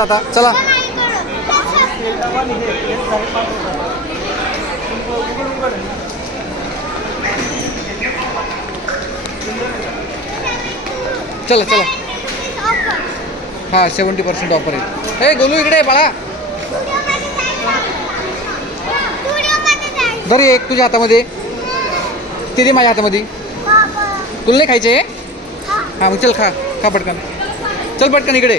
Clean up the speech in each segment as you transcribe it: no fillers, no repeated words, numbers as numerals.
आता चला चला चला हां 70% ऑफर आहे. हे गोलू इकडे आहे बाळा. घरी एक तुझ्या हातामध्ये ते दे माझ्या हातामध्ये. तुला नाही खायचे हां मग चल खा खा पटकन. चल पटकन इकडे.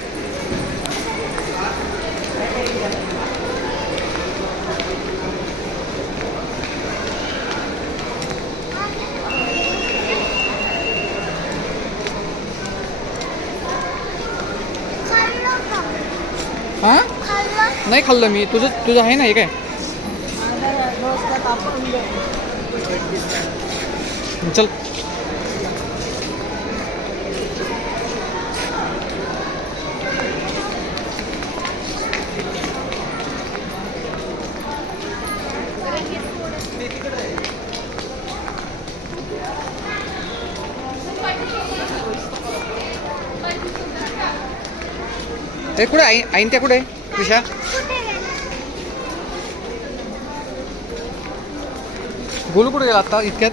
हां नाही खाल्लं मी. तुझं आहे ना हे काय. चल ते कुठे आईन त्या कुठे दिशा. गोलू कुठे गेला आता इतक्यात.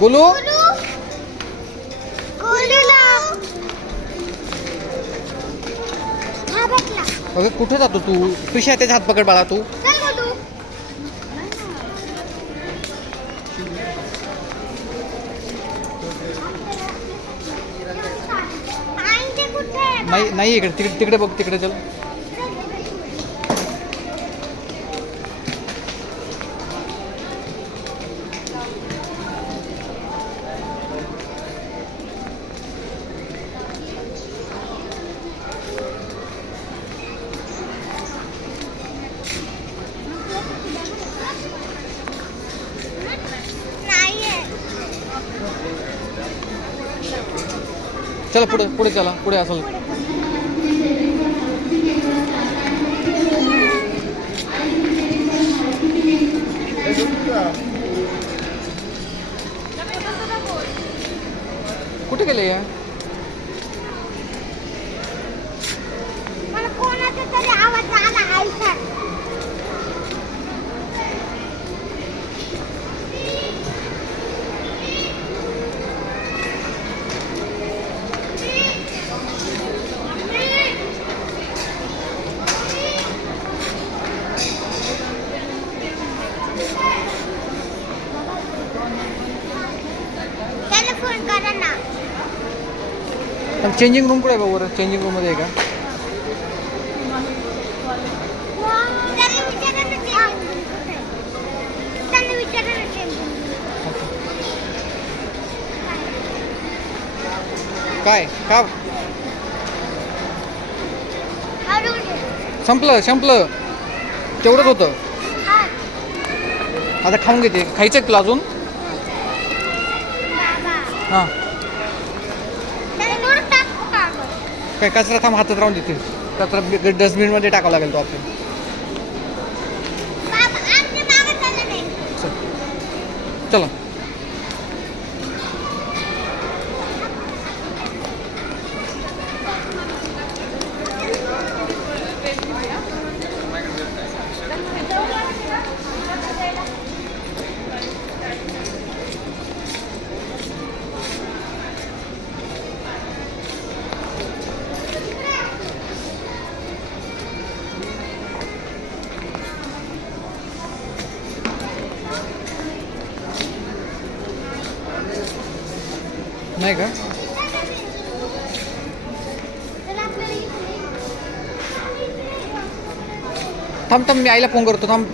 गोलू अगं कुठे जातो तू. पिशा त्याचा हात पकड बाळा तू. नाही नाही इकडे तिकडे बघ तिकडे चल. चला पुढे पुढे चला पुढे असेल. कुठे गेले या. चेंजिंग रूम कुठे आहे बरोबर. चेंजिंग रूम मध्ये आहे का. काय का संपलं तेवढंच होतं. आता खाऊन घेते. खायचं तुला अजून. हां काय कचरा थांब हातात राहून देते. कचरा डस्टबिनमध्ये टाकावं लागेल तो आपल्याला. चला नाही का. थांब मी आईला फोन करतो थांब.